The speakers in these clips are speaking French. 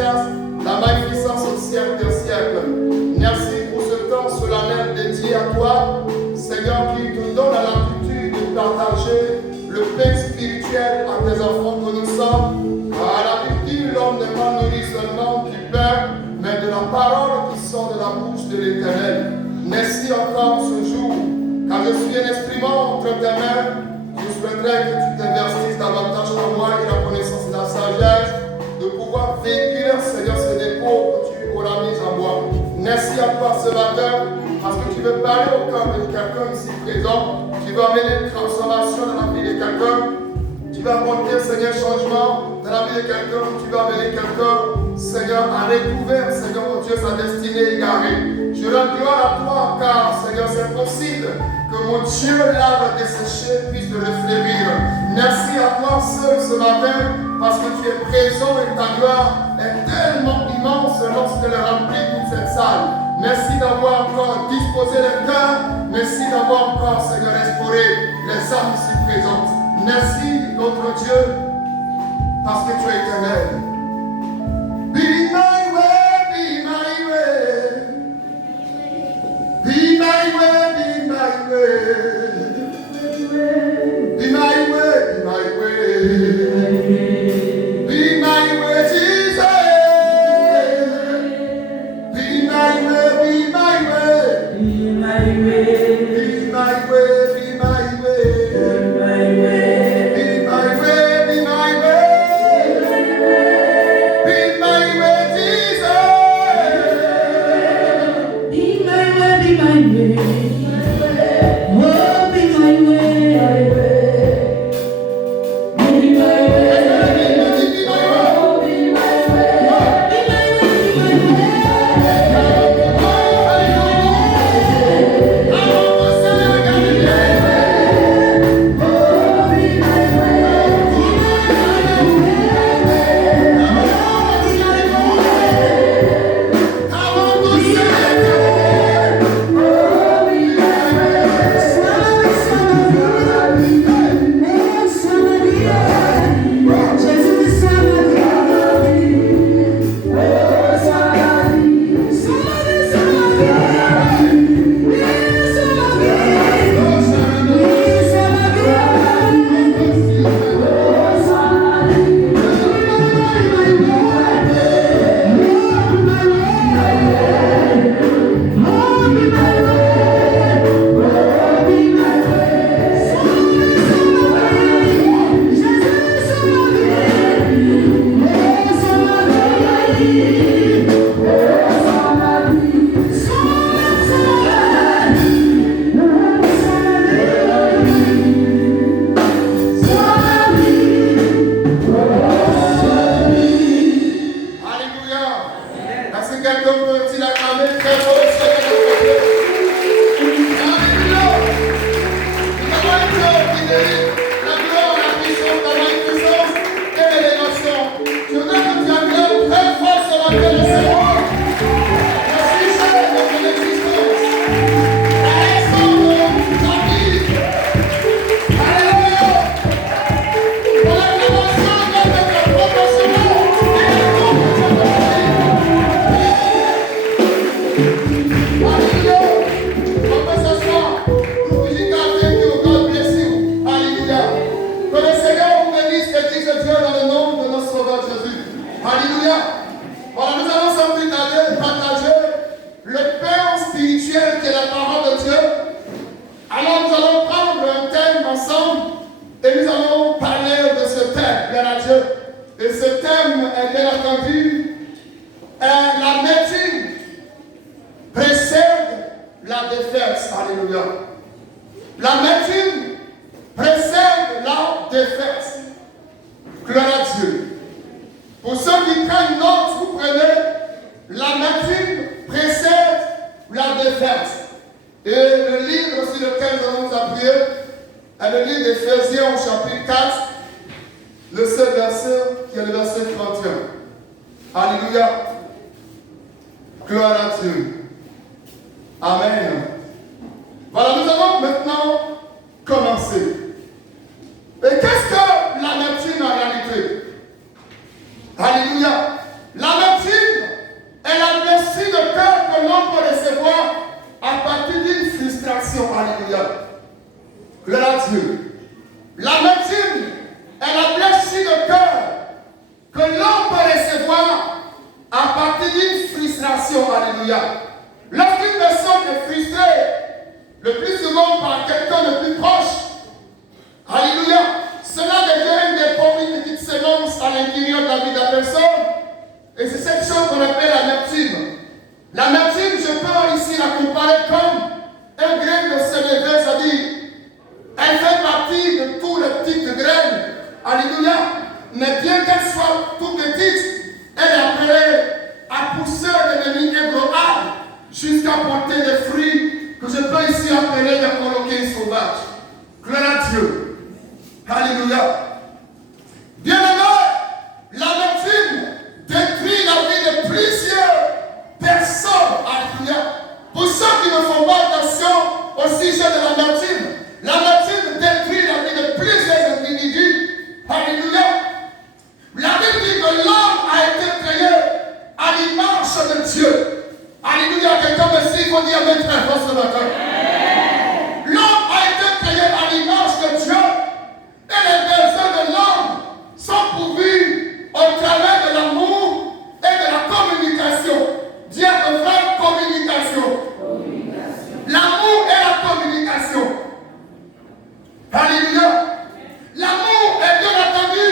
richesses, la magnificence au siècle des siècles. Merci pour ce temps solennel dédié à toi, Seigneur, qui te donne à l'habitude de partager le pain spirituel à tes enfants que nous sommes. À l'habitude, l'homme n'est pas nourri seulement du pain, mais de la parole qui sort de la bouche de l'Éternel. Merci encore ce jour, car je suis un instrument entre tes mains. Je souhaiterais que tu t'investisses davantage en moi et la connaissance et la sagesse de pouvoir véhiculer, Seigneur, ce dépôt que tu auras mis en moi. Merci à toi ce matin, parce que tu veux parler au cœur de quelqu'un ici présent. Tu veux amener une transformation dans la vie de quelqu'un. Tu vas apporter, Seigneur, changement dans la vie de quelqu'un. Tu vas amener quelqu'un, Seigneur, à découvrir, Seigneur, mon Dieu, sa destinée égarée. Je rends gloire à toi, car, Seigneur, c'est possible que mon Dieu, l'arbre desséché, puisse le fleurir. Merci à toi seul ce matin, parce que tu es présent et ta gloire est tellement immense lorsqu'elle remplit toute cette salle. Merci d'avoir encore disposé le cœur. Merci d'avoir encore, Seigneur, restauré les âmes ici présentes. Merci, notre Dieu, parce que tu es éternel. Be my way, be my way. Be my way, be my way. Be my way, be my way. Be my way, Jesus. Be my way, be my way. Be my way. Be my way, be my way. Be my way. Alléluia. L'amertume L'amertume est la blessure de cœur que l'homme peut recevoir à partir d'une frustration. Alléluia. Lorsqu'une personne est frustrée, le plus souvent par quelqu'un de plus proche, alléluia, cela devient une petite sémence à l'intérieur de la vie de la personne. Et c'est cette chose qu'on appelle l'amertume. L'amertume, je peux ici la comparer comme un grain de sénévé, c'est-à-dire, elle fait partie de toutes les petites graines. Alléluia. Mais bien qu'elle soit toute petite, elle est appelée à pousser, devenir un gros arbre, jusqu'à porter des fruits que je peux ici appeler de coloquer sauvage. Gloire à Dieu. Alléluia. Bien-aimé, l'amertume détruit la vie de plusieurs personnes. Alléluia. Pour ceux qui ne font pas attention au sujet de l'amertume détruit la vie de plusieurs individus. Alléluia. La Bible dit que l'homme a été créé à l'image de Dieu. Alléluia. Quelqu'un me suit, il faut dire amen très fort ce matin. L'homme a été créé à l'image de Dieu. Et les besoins de l'homme sont pourvus au travers de l'amour et de la communication. Dieu de vraie communication. L'amour et la communication. Alléluia. L'amour est bien entendu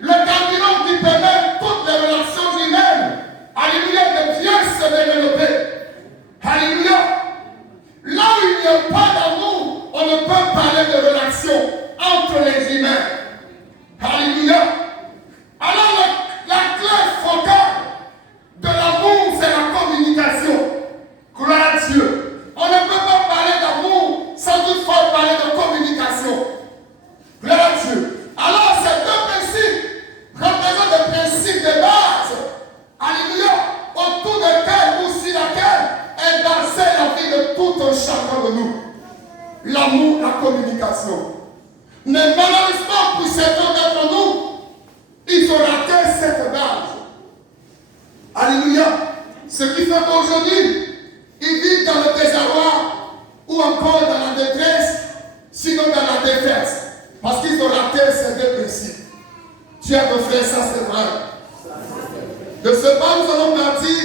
le carburant qui permet toutes les relations humaines. Alléluia, de bien se développer. Alléluia. Là où il n'y a pas d'amour, on ne peut parler de relations entre les humains. Alléluia. Alors la clé focale de l'amour, c'est la communication. Gloire à Dieu. On ne peut pas parler d'amour sans toutefois parler de communication. Gloire à Dieu. Alors ces deux principes représentent des principes de base. Alléluia. Autour desquels ou sur laquelle est basée la vie de tout un chacun de nous. L'amour, la communication. Mais malheureusement pour certains d'entre nous, ils ont raté cette base. Alléluia. Ce qui fait qu'aujourd'hui, ils vivent dans le désarroi ou encore dans la détresse, sinon dans la défaite. Parce qu'ils ont raté ces deux principes. Dieu me frère, ça c'est vrai. De ce pas, nous allons partir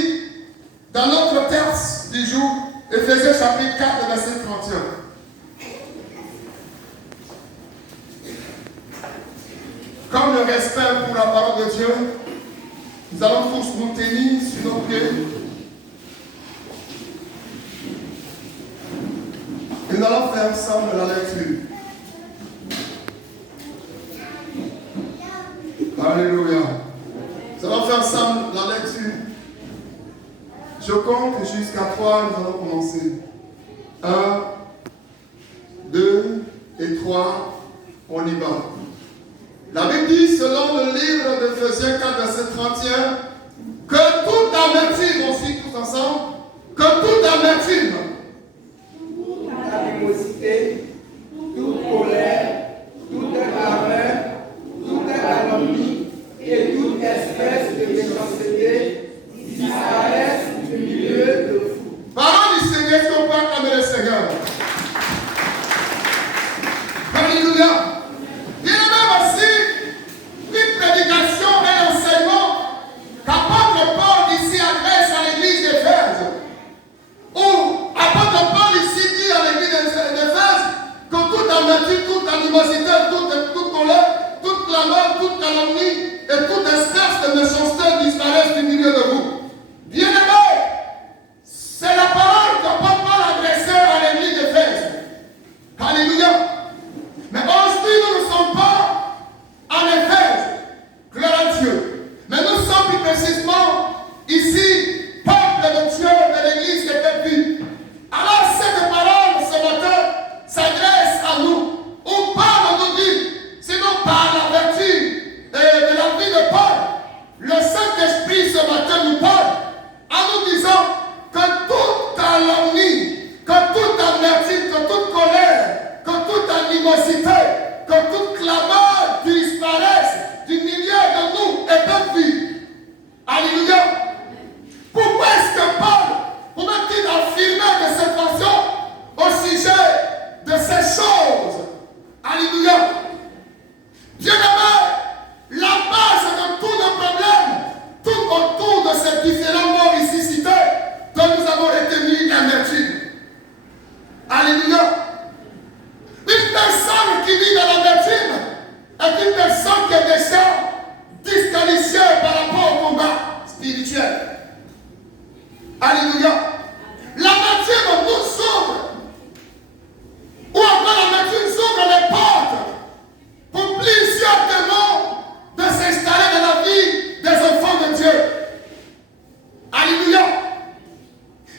dans notre texte du jour, Éphésiens chapitre 4, verset 31. Comme le respect pour la parole de Dieu, nous allons tous nous tenir sur nos pieds. Et nous allons faire ensemble la lecture. Alléluia. Nous allons faire ensemble la lecture. Je compte jusqu'à 3, nous allons commencer. 1, 2 et 3, on y va. La Bible dit, selon le livre d'Éphésiens 4, verset 31, que toute amertume, on suit tous ensemble, que toute amertume, toute animosité, toute colère, toute ardeur, toute calomnie et toute espèce de méchanceté disparaissent du milieu de vous. Parole du Seigneur, est-ce qu'on peut acclamer le Seigneur? Alléluia. Bien-aimé, voici une prédication et l'enseignement qu'apôtre Paul ici adresse à l'église d'Éphèse. Où apôtre Paul ici dit à l'église d'Éphèse que toute amertume, toute animosité, toute colère, toute clameur, toute calomnie et toute espèce de méchanceté disparaissent du milieu de vous. Bien-aimé, c'est la parole qu'apôtre Paul adressait à l'église d'Éphèse. Alléluia. Mais aujourd'hui, nous ne sommes pas en Éphèse, gloire à Dieu. Mais nous sommes plus précisément ici, peuple de Dieu de l'église de Pépi. Alors cette parole ce matin s'adresse à nous. On parle, on nous dit, sinon par la vertu de la vie de Paul, le Saint-Esprit ce matin nous parle en nous disant que toute calomnie, que toute amertume, que toute colère, que toute animosité, que toute clameur disparaisse du milieu de nous et de vie. Alléluia. Pourquoi est-ce que Paul, pourrait-il affirmer de cette façon au sujet de ces choses? Alléluia. est une personne qui est déjà disqualifiée par rapport au combat spirituel. Alléluia. L'amertume nous ouvre, ou encore l'amertume ouvre les portes pour plusieurs démons de s'installer dans la vie des enfants de Dieu. Alléluia.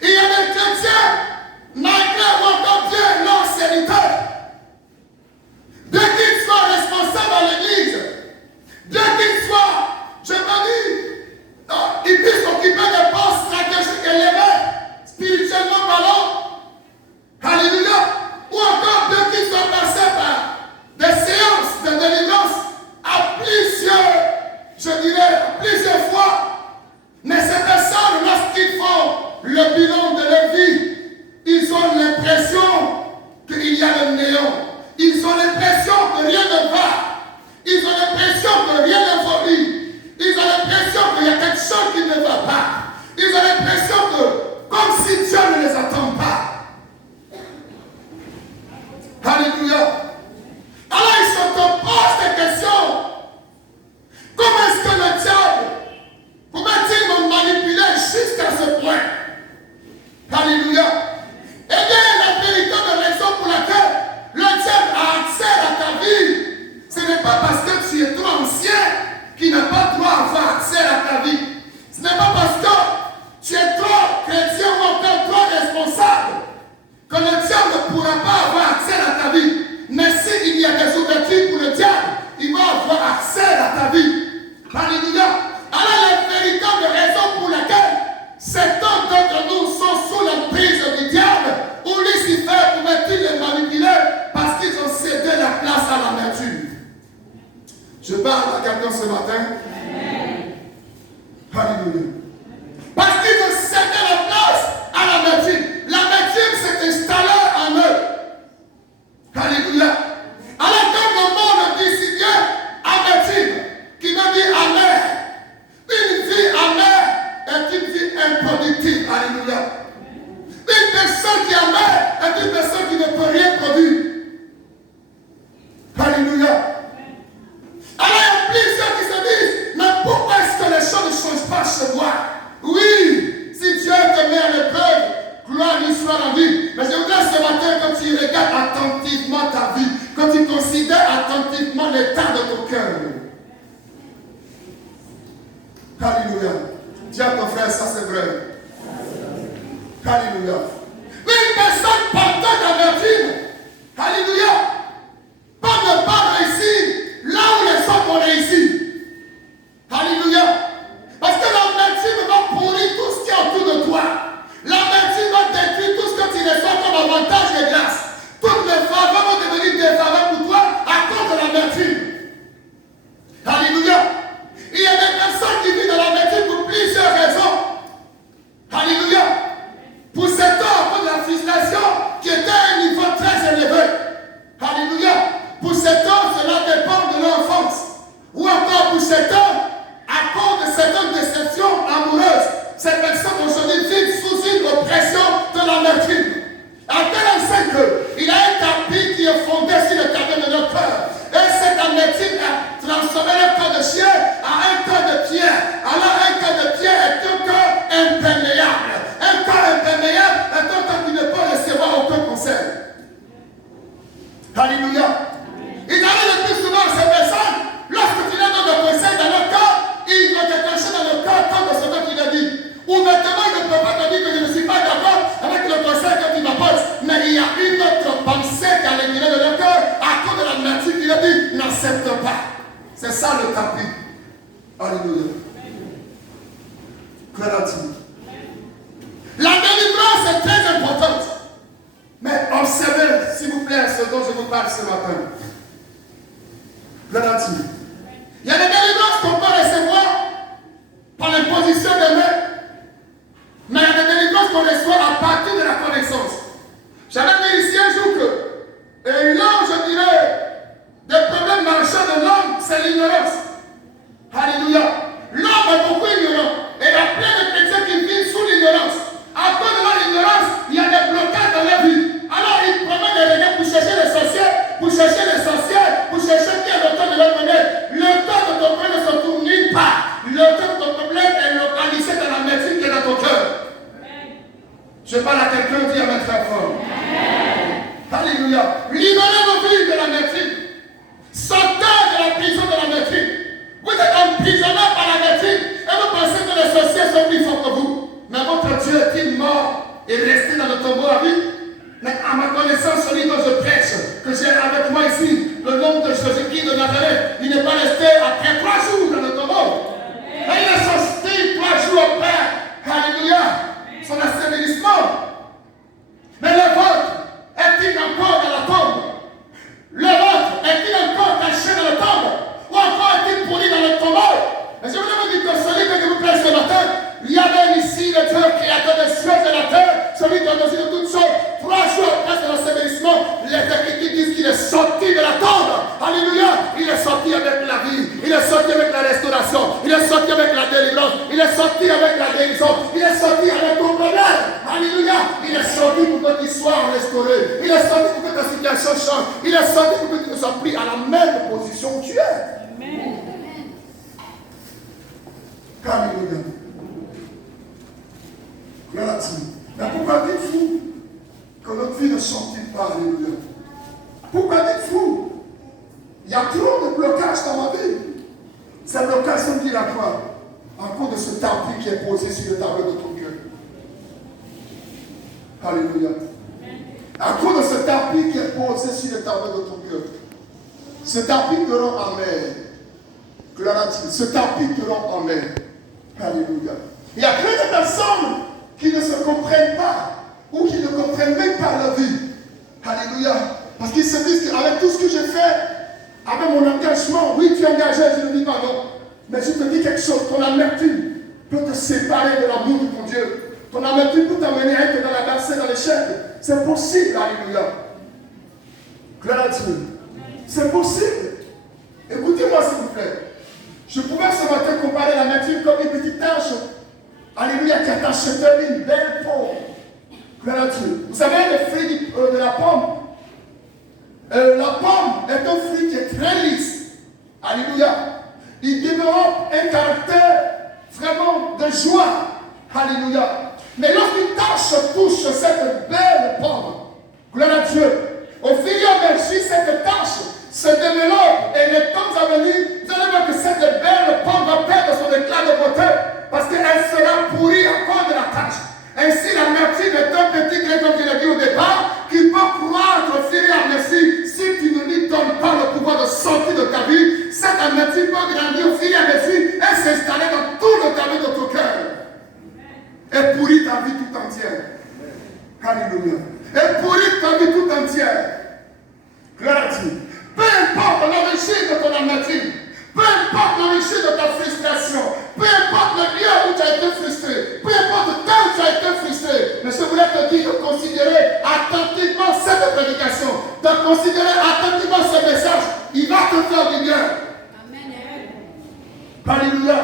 Il y a des chrétiens, malgré encore Dieu leur sénateur, bien qu'ils soient responsables à l'église, bien qu'ils soient, je me dis, ils puissent occuper des postes stratégiques élevés, spirituellement parlant. Alléluia. Ou encore bien qu'ils soient passés par des séances de délivrance à plusieurs fois. Mais ces personnes, lorsqu'ils font le bilan de leur vie, ils ont l'impression qu'il y a le néant. Ils ont l'impression que rien ne va. Ils ont l'impression que rien n'évolue. Ils ont l'impression qu'il y a quelque chose qui ne va pas. Ils ont l'impression que, comme si Dieu ne les attend pas. Alléluia. Alors ils se posent des questions. Comment est-ce que le diable pouvait-il me manipuler jusqu'à ce point? Alléluia. Eh bien, la véritable raison pour laquelle le diable a accès à ta vie, ce n'est pas parce que tu es trop ancien qu'il n'a pas droit à avoir accès à ta vie. Ce n'est pas parce que tu es trop chrétien ou encore trop responsable que le diable ne pourra pas avoir accès à ta vie. Mais s'il y a des ouvertures pour le diable, il va avoir accès à ta vie. Alléluia. Alors la véritable raison pour laquelle certains d'entre nous sont sous l'emprise du diable, ou Lucifer pouvait-il les manipuler parce qu'ils ont cédé la place à l'amertume. Je parle à quelqu'un ce matin. Amen. Alléluia. Parce qu'ils ont cédé la place à l'amertume. L'amertume s'est installée en eux. Alléluia. Alors comme le monde dit si bien, amertume, qui veut dire amer. Une vie amère est une vie improductive. Alléluia. Une personne qui est amère est une personne qui ne peut rien produire. Alléluia. Alors il y a plusieurs qui se disent, mais pourquoi est-ce que les choses ne changent pas chez moi? Oui, si Dieu te met à l'épreuve, gloire lui soit rendue. Mais je voudrais ce matin, quand tu regardes attentivement ta vie, quand tu considères attentivement l'état de ton cœur. Alléluia. Dis à ton frère, ça c'est vrai. Alléluia. Une personne porteuse d'amertume, alléluia, pas ne pas réussir là où les autres ont réussi. Alléluia. Parce que l'amertume va pourrir tout ce qui est autour de toi. L'amertume va détruire tout ce que tu reçois comme avantage et grâce. Toutes les faveurs vont devenir des faveurs pour toi à cause de l'amertume. Alléluia. Il y a des personnes qui vivent dans l'amertume pour plusieurs raisons. Alléluia. Pour certains, à cause de la frustration qui était à un niveau très élevé. Alléluia. Pour certains, cela dépend de leur enfance. Ou encore pour certains, à cause de certaines déceptions amoureuses, ces personnes aujourd'hui vivent sous une oppression de l'amertume. À tel enseigne qu'il y a un tapis qui est fondé sur le tapis de notre cœur. Et cette amertume a transformé le cœur de chien à un cœur de pierre. Alors un cœur de pierre est un cœur imperméable. Un cœur imperméable est un cœur qui ne peut recevoir aucun conseil. Alléluia. Ils arrivent le plus souvent ces personnes, lorsque tu leur donnes le conseil dans leur cœur, ils vont déclencher dans le cœur comme ce que tu l'as dit. Ouvertement, ils ne peuvent pas te dire que je ne suis pas d'accord avec le conseil que tu m'apportes. Mais il y a une autre pensée qui est à l'intérieur de leur cœur, à cause de la nature qui leur dit, n'accepte pas. C'est ça le tapis. Alléluia. Gloire à Dieu. La délivrance est très importante. Mais observez, s'il vous plaît, ce dont je vous parle ce matin. Gloire à Dieu. Il y a des délivrances qu'on peut recevoir par l'imposition des mains. Mais il y a des délivrances qu'on reçoit à partir de la connaissance. J'avais dit ici un jour que l'homme, je dirais, des problèmes marchands de l'homme, c'est l'ignorance. Alléluia. L'homme est beaucoup ignorant. Et il y a plein de chrétiens qui vivent sous l'ignorance. À cause de leur ignorance, il y a des blocages dans leur vie. Alors ils promènent des regards pour chercher les sorcières, pour chercher qui est l'auteur de leur sont plus forts que vous. Mais votre Dieu est-il mort et resté dans le tombeau à vie? Mais à ma connaissance, celui dont je prêche, que j'ai avec moi ici, le nom de Jésus-Christ de Nazareth, il n'est pas resté après 3 jours dans le tombeau. Mais il est sorti 3 jours au Père. Alléluia. Son assainissement. Mais le vôtre est-il encore dans la tombe? Le vôtre est-il encore caché dans la tombe? Ou encore est-il pourri dans le tombeau? Mais je voulais vous dire que celui que je vous prêche ce matin, il y avait ici le Dieu créateur des cieux et de la terre, celui qui a donné de toutes choses. 3 jours après son assainissement, les Écritures disent qu'il est sorti de la tombe. Alléluia. Il est sorti avec la vie. Il est sorti avec la restauration. Il est sorti avec la délivrance. Il est sorti avec la guérison. Il est sorti avec ton problème. Alléluia. Il est sorti pour que tu sois restauré. Il est sorti pour que ta situation change. Il est sorti pour que tu ne sois pris à la même position où tu es. Amen. Alléluia. Gloire à Dieu. Mais pourquoi dites-vous que notre vie ne chante pas? Alléluia. Pourquoi dites-vous? Il y a trop de blocages dans ma vie. Ces blocages sont dus à quoi? En cause de ce tapis qui est posé sur le tableau de ton cœur. Alléluia. À cause de ce tapis qui est posé sur le tableau de ton cœur. Ce tapis te rend amer. Gloire à Dieu. Ce tapis te rend amer. Alléluia. Il y a plein de personnes qui ne se comprennent pas ou qui ne comprennent même pas la vie. Alléluia. Parce qu'ils se disent qu'avec tout ce que j'ai fait, avec mon engagement, oui, tu es engagé, je ne dis pas non. Mais je te dis quelque chose, ton amertume peut te séparer de l'amour de ton Dieu. Ton amertume peut t'amener à être dans la danse, dans l'échec. C'est possible, alléluia. Gloire à Dieu. C'est possible. Écoutez-moi s'il vous plaît. Je pouvais ce matin comparer l'amertume comme une petite tache. Alléluia, qui attache une belle pomme. Gloire à Dieu. Vous savez, le fruit de la pomme. La pomme est un fruit qui est très lisse. Alléluia. Il développe un caractère vraiment de joie. Alléluia. Mais lorsqu'une tache touche cette belle pomme, gloire à Dieu, au fil et à mesure, cette tache se développe et les temps à venir, vous allez voir que cette belle pomme va perdre son éclat de beauté parce qu'elle sera pourrie à cause de la tache. Ainsi, l'amertume est un petit grain, comme je l'ai dit au départ, qui peut croître au fil et à mesure si tu ne lui donnes pas le pouvoir de sortir de ta vie. Cette amertume peut grandir au fil et à mesure et s'installer dans tout le tableau de ton cœur. Et pourrit ta vie tout entière. Alléluia. Et pourrit ta vie tout entière. Gloire à Dieu. Peu importe l'origine de ton amertume, peu importe l'origine de ta frustration, peu importe le lieu où tu as été frustré, peu importe quand tu as été frustré, mais je voulais te dire de considérer attentivement cette prédication, de considérer attentivement ce message, il va te faire du bien. Amen. Alléluia.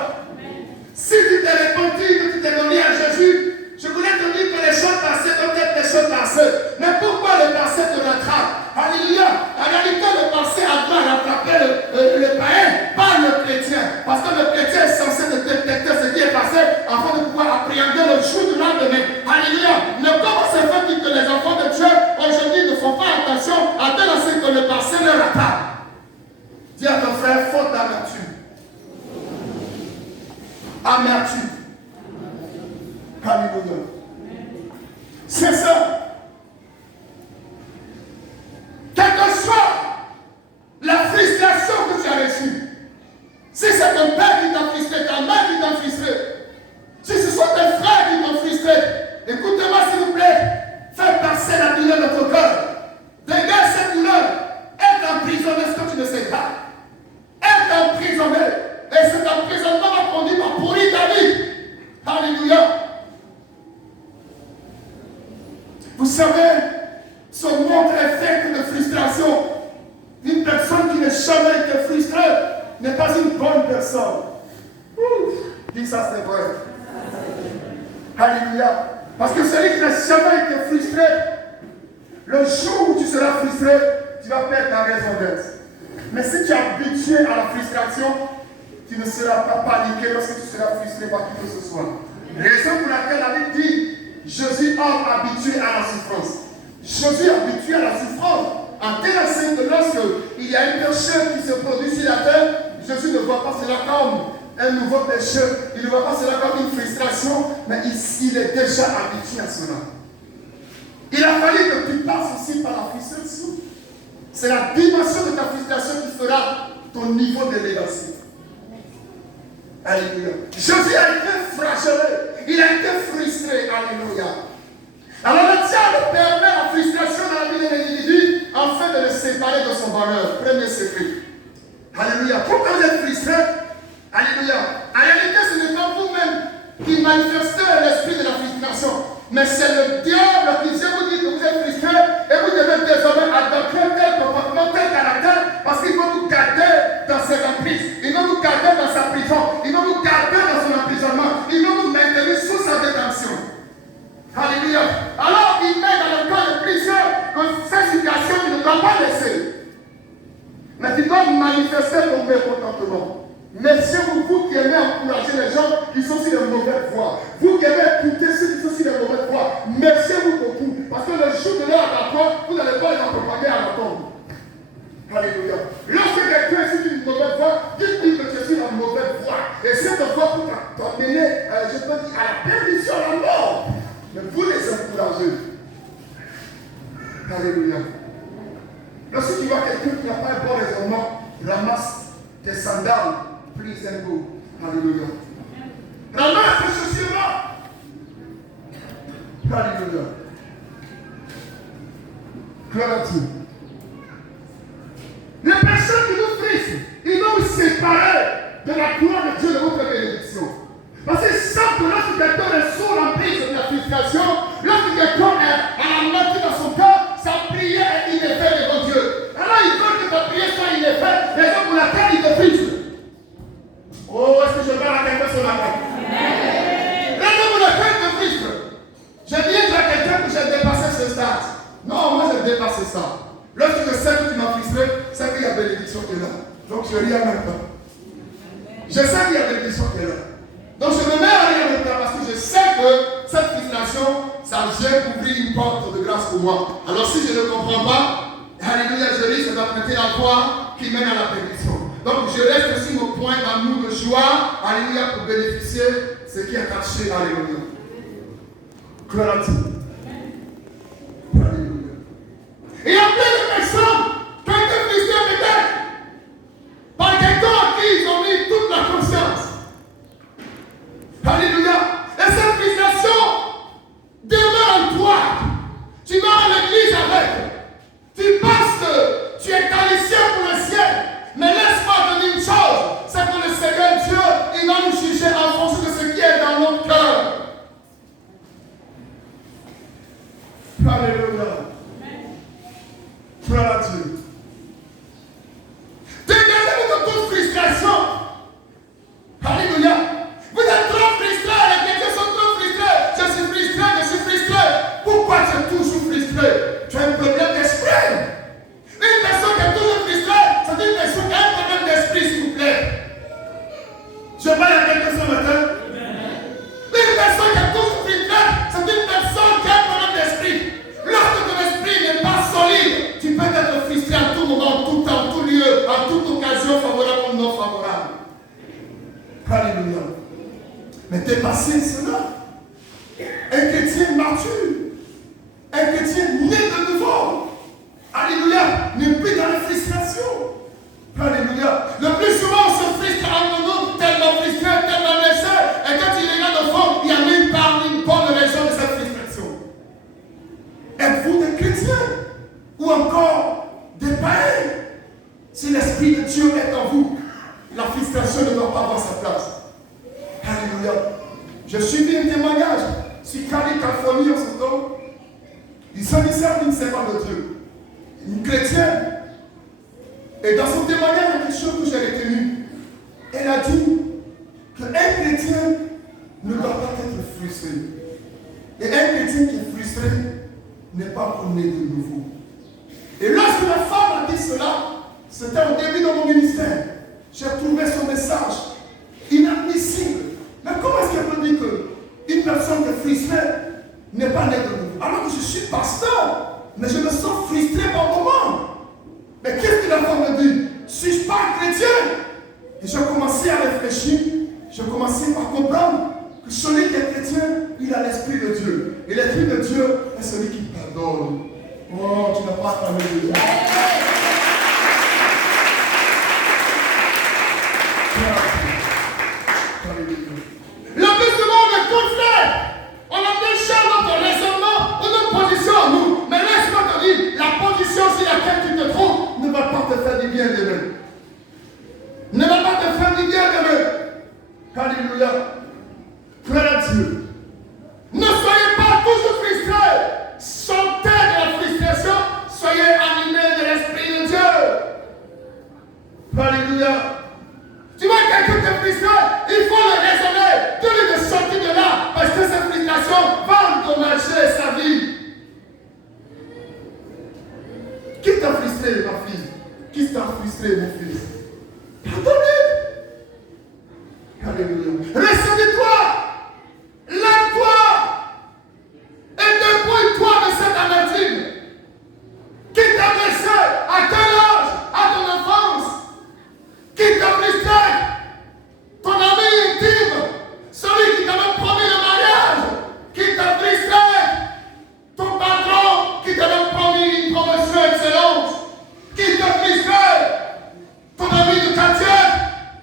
Si tu t'es repenti, que tu t'es donné à Jésus, je voulais te dire que les choses passées doivent être les choses passées. Mais pourquoi le passé te rattrape? Alléluia. En réalité, le passé a droit à rattraper le païen, pas le chrétien. Parce que le chrétien est censé détecter ce qui est passé afin de pouvoir appréhender le jour du lendemain. Alléluia. Mais comment se fait-il que les enfants de Dieu aujourd'hui ne font pas attention à tel enseigne que le passé les rattrape? Dis à ton frère, faute d'amertume. Amertume. Alléluia. C'est ça. Quelle que soit la frustration que tu as reçue, si c'est ton père qui t'a frustré, ta mère qui t'a frustré, si ce sont tes frères qui t'ont frustré, écoutez-moi s'il vous plaît, fais passer la douleur de ton cœur. Dégage cette douleur. Être emprisonné, ce que tu ne sais pas. Être emprisonné. Et cet emprisonnement va conduire à pourrir ta vie. Alléluia. Vous savez, ce monde est fait de frustration. Une personne qui n'a jamais été frustrée n'est pas une bonne personne. Dis ça, c'est vrai. Alléluia. Parce que celui qui n'a jamais été frustré, le jour où tu seras frustré, tu vas perdre ta raison d'être. Mais si tu es habitué à la frustration, tu ne seras pas paniqué lorsque tu seras frustré par qui que ce soit. Raison pour laquelle la Bible dit, Jésus homme habitué à la souffrance. Jésus habitué à la souffrance. En tel enseigne que lorsqu'il y a un péché qui se produit sur la terre, Jésus ne voit pas cela comme un nouveau pécheur, il ne voit pas cela comme une frustration, mais il est déjà habitué à cela. Il a fallu que tu passes aussi par la frustration. C'est la dimension de ta frustration qui fera ton niveau d'élévation. Alléluia. Jésus a été flagellé, il a été frustré. Alléluia. Alors le diable permet la frustration dans la vie de l'individu afin de le séparer de son bonheur. Premier secret. Alléluia. Pourquoi vous êtes frustré? Alléluia. En réalité, ce n'est pas vous-même qui manifestez l'esprit de la frustration, mais c'est le diable qui vient vous dire que vous êtes frustré et vous devez désormais adopter tel comportement, tel caractère, parce qu'il va vous garder dans ses emprises, il va vous garder dans sa prison, il va vous garder dans son emprisonnement, il va vous maintenir sous sa détention. Alléluia. Alors il met dans le cas de plusieurs que ces situations tu ne dois pas laisser, mais tu dois manifester ton mécontentement. Messieurs, vous qui aimez encourager les gens qui sont sur les mauvaises voies, vous qui aimez écouter ceux qui sont sur les mauvaises voies, messieurs-vous beaucoup, parce que le jour de leur abattoir, vous n'allez pas les accompagner à la tombe. Alléluia. Lorsque quelqu'un est sur une mauvaise voie, dites-lui que tu es sur la mauvaise voie. Et cette voie pour t'amener, je peux dire, à la perdition, à la mort. Mais vous les encouragez. Alléluia. Lorsque tu vois quelqu'un qui n'a pas un bon raisonnement, ramasse tes sandales. Please and go. Alléluia. Ramasse tes chaussures-là. Alléluia. Gloire à Dieu. Les personnes qui nous frisent, ils vont vous séparer de la gloire de Dieu de votre bénédiction. Parce que sans que lorsque quelqu'un est sous l'emprise de la frustration, lorsque quelqu'un est à la moitié dans son cœur, sa prière est ineffective devant Dieu. Alors il veut que ta prière soit ineffective, raison pour laquelle il te frustre. Oh, est-ce que je parle à quelqu'un ce matin? Raison pour laquelle il te frustre. Je viens dire à quelqu'un que j'ai dépassé ce stade. Non, moi j'ai dépassé ça. Lorsque je sais que tu m'as frustré, c'est qu'il y a bénédiction qui est là. Donc je ris en même temps. Je sais qu'il y a bénédiction qui est là. Donc je me mets à rire en même temps parce que je sais que cette frustration, ça vient ouvrir une porte de grâce pour moi. Alors si je ne comprends pas, alléluia, je risque d'apprêter la voie qui mène à la bénédiction. Donc je reste sur mon point d'amour, de joie, alléluia, pour bénéficier de ce qui est caché, alléluia. Gloire à Dieu. Alléluia. Il y a plein de personnes qui ont été frustrées peut-être par quelqu'un à qui ils ont mis toute la conscience. Alléluia. Et cette frustration demeure en toi. Tu vas à l'église avec. Tu penses que tu es qualifié pour le ciel. Mais laisse-moi te dire une chose. C'est que le Seigneur Dieu, il va nous juger en fonction de ce qui est dans notre cœur. Alléluia. Gloire à Dieu. Dégagez-vous de toute frustration. Alléluia. Vous êtes trop frustrés, les chrétiens sont trop frustrés. Je suis frustré. Pourquoi tu es toujours frustré? Tu as un problème d'esprit. Une personne qui est toujours frustrée, c'est une personne qui a un problème d'esprit, s'il vous plaît. Je parle à quelqu'un ce matin. Une personne qui est toujours frustrée, c'est une personne qui a un problème d'esprit. Lorsque ton esprit n'est pas solide, tu peux être frustré à tout moment, en tout temps, en tout lieu, en toute occasion, favorable ou non favorable. Alléluia. Mais dépasser cela, un chrétien mature, un chrétien né de nouveau, alléluia, n'est plus dans la frustration. Alléluia. Le plus souvent, on se frustre entre nous, tellement frustré, tellement blessé, et quand il regarde au fond, il y a même pas une bonne raison de cette frustration. Êtes-vous des chrétiens ou encore des païens? Si l'Esprit de Dieu est en vous, la frustration ne doit pas avoir sa place. Alléluia. J'ai suivi un témoignage sur Cali, Californie en ce temps. Il s'agissait d'une servante de Dieu, une chrétienne. Et dans son témoignage, il y a quelque chose que j'ai retenu. Elle a dit qu'un chrétien ne doit pas être frustré. Et un chrétien qui est frustré n'est pas encore né de nouveau. Et lorsque la femme a dit cela, c'était au début de mon ministère. J'ai trouvé son message inadmissible. Mais comment est-ce qu'elle peut dire qu'une personne qui est frustrée n'est pas née de nouveau? Alors que je suis pasteur, mais je me sens frustré par moment. Mais qu'est-ce que la femme me dit? Suis-je pas chrétien? Et j'ai commencé à réfléchir. par comprendre que celui qui est chrétien, il a l'Esprit de Dieu. Et l'Esprit de Dieu est celui qui pardonne. Oh, tu n'as pas acclamé Dieu. Le plus souvent, on est contraire. On a déjà notre raisonnement ou notre position en nous. Mais laisse-moi te dire, la position sur laquelle tu te trouves ne va pas te faire du bien demain. Ne va pas te faire du bien demain. Alléluia. Frère Dieu, ne soyez pas toujours frustrés. Sortez de la frustration. Soyez animés de l'Esprit de Dieu. Alléluia. Tu vois quelqu'un qui est frustré, il faut le raisonner. Donne-lui de sortir de là. Parce que cette frustration va endommager sa vie. Qui t'a frustré, ma fille? Qui t'a frustré, mon fils? Pardonne-lui. Alléluia. Ressaisis-toi. Lève-toi. Et dépouille-toi de cette amertume. Qui t'a blessé? À quel âge? À ton enfance? Qui t'a blessé? Ton ami intime? Celui qui t'avait promis le mariage? Qui t'a blessé? Ton patron qui t'avait promis une promotion excellente? Qui t'a blessé? Ton ami de quartier?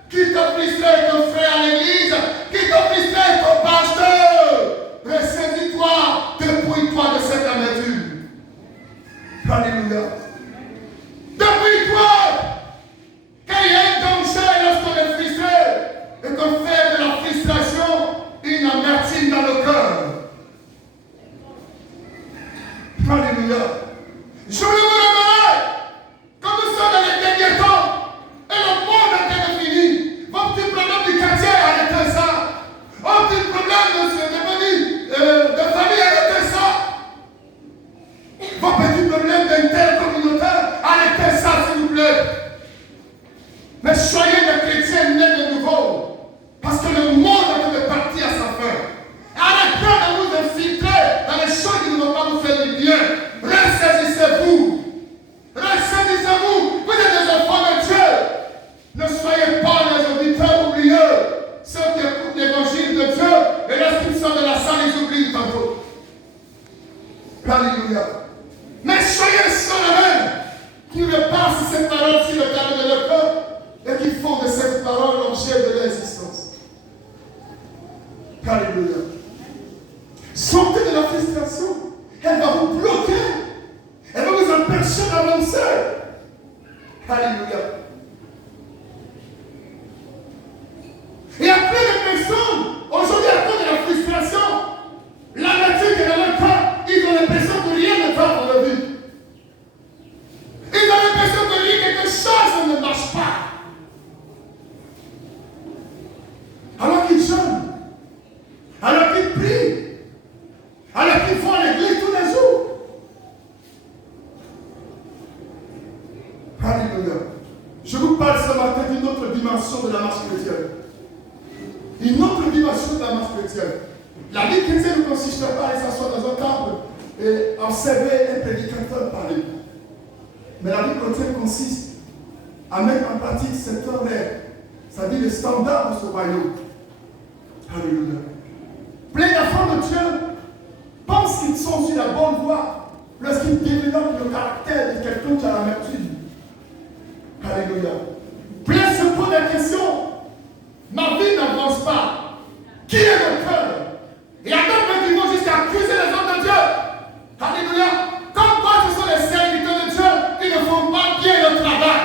Qui t'a blessé? Ton frère à l'église? Qui t'a blessé? Ton pasteur? Ressaisis-toi, dépouille-toi de cette amertume. Alléluia. Dépouille-toi. Qu'il y ait un danger lorsqu'on est frustré et qu'on fait de la frustration une amertume dans le cœur. Alléluia. Je voulais vous révéler, comme nous sommes dans les derniers temps, et le monde est en train de finir. Vos petits problèmes du quartier, arrêtez ça. Vos petits problèmes de famille, arrêtez ça. Vos petits problèmes d'intercommunautaire, arrêtez ça, s'il vous plaît. Mais soyez des chrétiens nés de nouveau. Parce que le monde est en train de partir à sa fin. Arrêtez de vous infiltrer dans les choses qui ne vont pas vous faire du bien. Ressaisissez-vous. Ressaisissez-vous. Vous êtes des enfants de Dieu. Ne soyez pas les auditeurs oublieux. Ceux qui écoutent l'évangile de Dieu et lorsqu'ils sont de la salle, ils oublient tantôt. Alléluia. Mais soyez solennels qui repassent cette parole sur le carreau de leur cœur et qui font de cette parole l'objet de leur existence. Alléluia. Sortez de la frustration. Elle va vous bloquer. Elle va vous empêcher d'avancer. Alléluia. Il y a plein de personnes, aujourd'hui, à cause de la frustration, l'amertume qui est dans leur cœur, ils ont l'impression que rien ne va dans leur vie. Ils ont l'impression que quelque chose ne marche pas. Alors qu'ils jeûnent, alors qu'ils prient, alors qu'ils vont à l'église tous les jours. Alléluia. Je vous parle ce matin d'une autre dimension de la marche chrétienne. Une autre dimension de la marche chrétienne. La vie chrétienne ne consiste pas à aller s'asseoir dans un temple et observer un prédicateur parler. Mais la vie chrétienne consiste à mettre en pratique cette règle, c'est-à-dire le standard de ce royaume. Alléluia. Plein d'enfants de Dieu pensent qu'ils sont sur la bonne voie lorsqu'ils développent le caractère de quelqu'un qui a l'amertume. Alléluia. Plein se posent la question. Ma vie n'avance pas. Qui est le cœur? Il y a d'autres qui vont jusqu'à accuser les hommes de Dieu. Alléluia. Comme quoi ce sont les serviteurs de Dieu qui ne font pas bien le travail.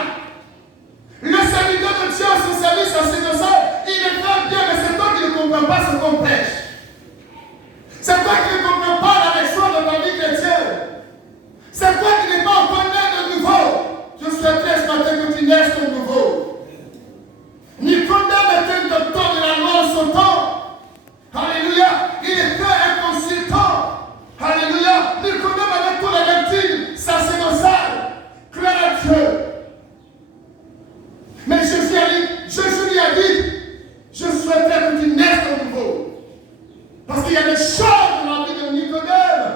Le serviteur de Dieu, son service à ses innocents, il le fait bien, mais c'est toi qui ne comprends pas ce qu'on prêche. C'est toi qui ne comprends pas la leçon de ta vie chrétienne. C'est toi qui n'es pas encore né de nouveau. Je souhaiterais ce matin que tu naisses de nouveau. Nicodème était un docteur de la loi en son temps. Alléluia. Il était un consultant. Alléluia. Nicodème avait tout l'amertume, sacerdotale. Gloire à Dieu. Mais Jésus lui a dit, je souhaiterais que tu naisses de nouveau. Parce qu'il y a des choses dans la vie de Nicodème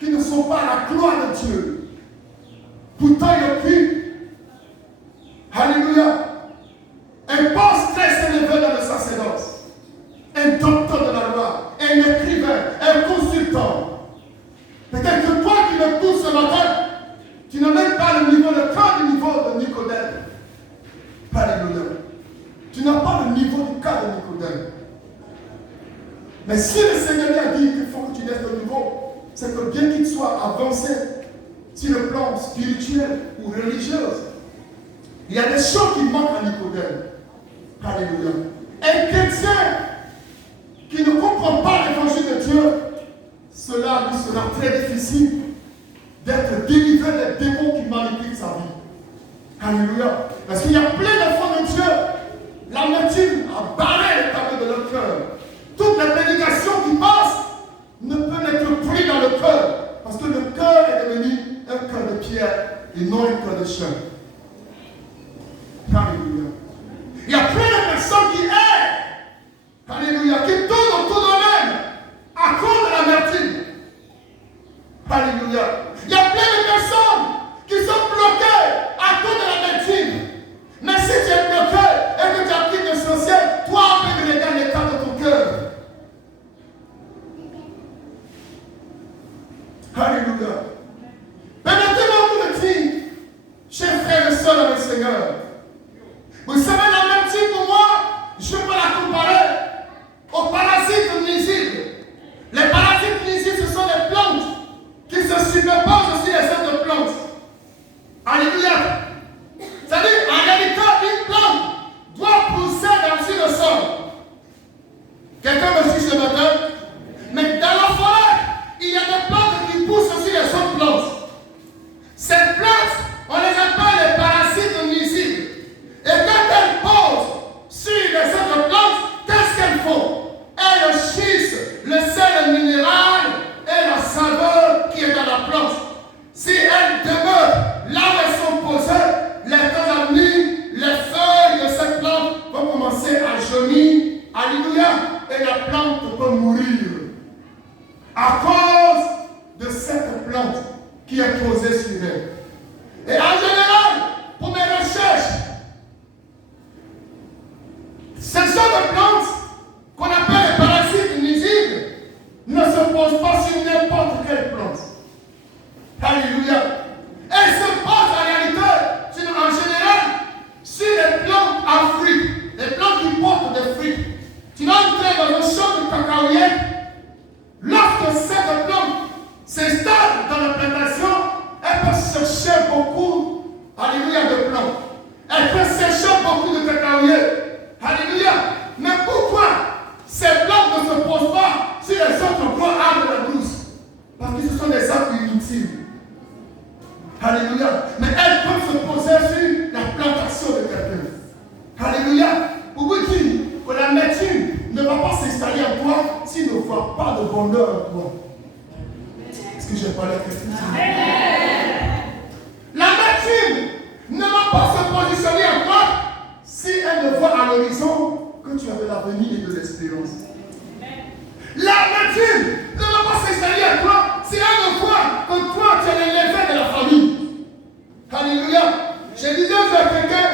qui ne sont pas la gloire de Dieu. Pourtant, il occupe. Alléluia. Un poste très élevé dans le sacerdoce. Tu n'as pas le niveau du cas de Nicodème. Mais si le Seigneur lui a dit qu'il faut que tu naisses de nouveau, c'est que bien qu'il soit avancé sur le plan spirituel ou religieux, il y a des choses qui manquent à Nicodème. Alléluia. Un chrétien qui ne comprend pas l'évangile de Dieu, cela lui sera très difficile d'être délivré des démons qui manipulent sa vie. Alléluia. Parce qu'il y a plein d'enfants de Dieu. L'amertume a barré les tables de leur cœur. Toutes les prédications qui passent ne peuvent être prises dans le cœur. Parce que le cœur est devenu un cœur de pierre et non un cœur de chair. Alléluia. Il y a plein de personnes qui aident. Alléluia. Qui tournent autour d'eux-mêmes à cause de l'amertume. Alléluia. Il y a plein de personnes qui sont bloquées à cause de l'amertume. Mais si tu es bloqué et que tu as pris l'essentiel, toi-même regarde l'état de ton cœur. Alléluia. Permettez-moi de vous le dire, chers frères et sœurs dans le Seigneur. Vous savez, l'amertume pour moi, je peux la comparer aux parasites nuisibles. Les parasites nuisibles, ce sont des plantes qui se superposent aussi les autres plantes. Alléluia. C'est-à-dire, en réalité, une plante doit pousser dans le sol. Quelqu'un me suit ce matin? Mais dans la forêt, il y a des plantes qui poussent aussi les autres plantes. Ces plantes, on les appelle les parasites nuisibles. Et quand elles posent sur les autres plantes, qu'est-ce qu'elles font? Elles schissent le sel minéral et la saveur qui est dans la plante. Si elles demeurent là où elles sont posées, les temps à venir, les feuilles de cette plante vont commencer à jaunir. Alléluia. Et la plante peut mourir. À cause de cette plante qui est posée sur elle. Et en général, pour mes recherches, ce sont des plantes qu'on appelle les parasites nuisibles ne se posent pas sur n'importe quelle plante. Alléluia. Elles se posent en réalité, en général, sur les plantes à fruits, les plantes qui portent des fruits. Tu vas entrer dans un champ de cacaoyers. Lorsque cette plante s'installe dans la plantation, elle peut chercher beaucoup, alléluia, de plantes. Elle peut chercher beaucoup de cacaoyers. Alléluia. Mais pourquoi ces plantes ne se posent pas sur les autres gros arbres de la brousse? Parce que ce sont des arbres inutiles. Alléluia. Mais elles peuvent se poser sur la plantation de quelqu'un. Alléluia. Pour vous dire que l'amertume ne va pas s'installer en toi s'il ne voit pas de bonheur en toi. Est-ce que j'ai parlé à quelqu'un? L'amertume ne va pas se positionner en toi si elle ne voit à l'horizon que tu as de l'avenir et de l'espérance. L'amertume ne va pas s'installer en toi si elle ne voit que toi tu es l'élevé de la famille. Alléluia. Je disais à quelqu'un,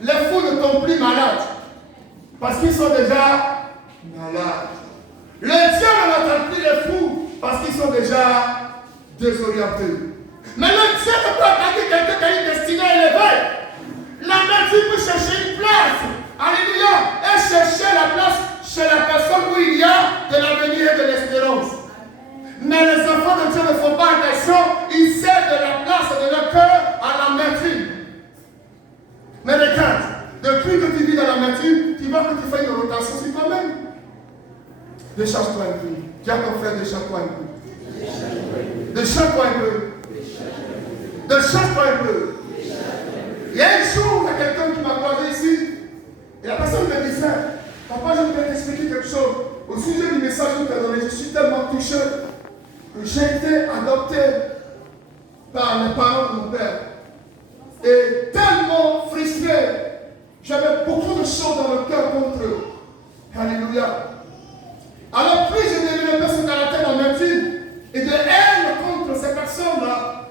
les fous ne tombent plus malades parce qu'ils sont déjà malades. Le diable n'attend plus les fous parce qu'ils sont déjà désorientés. Mais le diable peut attaquer quelqu'un qui a une destinée élevée. L'amertume peut chercher une place. Alléluia. Et chercher la place chez la personne où il y a de l'avenir et de l'espérance. Mais les enfants de Dieu ne font pas attention. Ils cèdent de la place de leur cœur à l'amertume. Mais regarde, depuis que tu vis dans l'amertume, tu vois que tu fais une rotation sur toi-même. Décharge-toi un peu. Dis à ton frère, décharge-toi un peu. Décharge-toi un peu. Décharge-toi un peu. Il y a un jour, il y a quelqu'un qui m'a croisé ici. Et la personne me disait, papa, je voudrais t'expliquer quelque chose. Au sujet du message que tu as donné, je suis tellement touché que j'ai été adopté par les parents de mon père. Et tellement frustré, j'avais beaucoup de choses dans le cœur contre eux. Alléluia. Alors plus je développais ce caractère d'amertume et de haine contre ces personnes-là,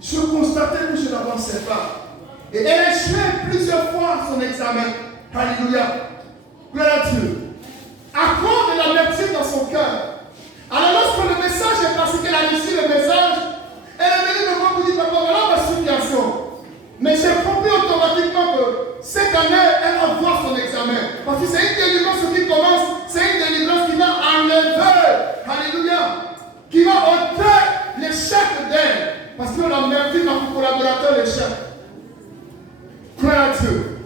je constatais que je n'avançais pas. Et elle a échoué plusieurs fois son examen. Alléluia. Gloire à Dieu. À cause de l'amertume dans son cœur. Alors lorsque le message est passé, qu'elle a reçu le message, elle est venue me voir pour dire, papa, voilà ma situation. Mais j'ai compris automatiquement que cette année, elle va voir son examen. Parce que c'est une délivrance qui commence, c'est une délivrance qui va enlever, alléluia, qui va ôter l'échec d'elle. Parce qu'on a merdé dans mon collaborateur l'échec. Crois à Dieu.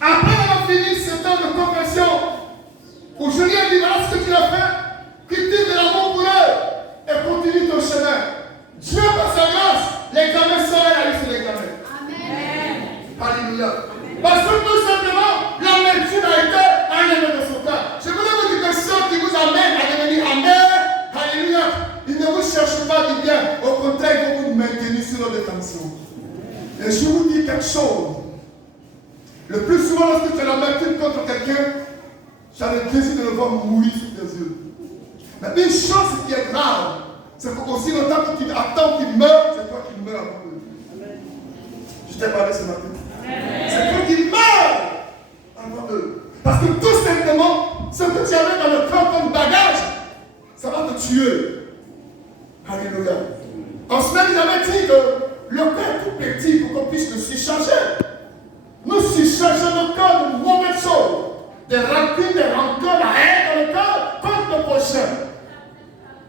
Après avoir fini ce temps de conversion, où je lui ai dit, voilà ce que tu as fait, cultive de l'amour pour eux et continue ton chemin. Dieu, par sa grâce, l'examen sera la liste de l'examen. Amen. Alléluia. Parce que tout simplement, l'amertume a été enlevée de son cœur. Je voulais vous dire que ceux qui vous amènent à devenir amer, alléluia, ils ne vous cherchent pas du bien. Au contraire, ils vont vous maintenir sur la détention. Et je vous dis quelque chose. Le plus souvent, lorsque tu as l'amertume contre quelqu'un, tu as le désir de le voir mourir sous tes yeux. Mais une chose qui est grave, c'est qu'aussi longtemps que tu attends qu'il meure, c'est toi qui meurs. Je t'ai parlé ce matin. C'est toi qui meurs avant eux. Parce que tout simplement, ce que tu avais dans le corps comme bagage, ça va te tuer. Alléluia. En semaine, il avait dit que le cœur est tout petit pour qu'on puisse le surcharger. Nous surchargeons notre cœur de mauvaises choses, des rancures, des rancœurs, la haine dans le cœur contre le prochain.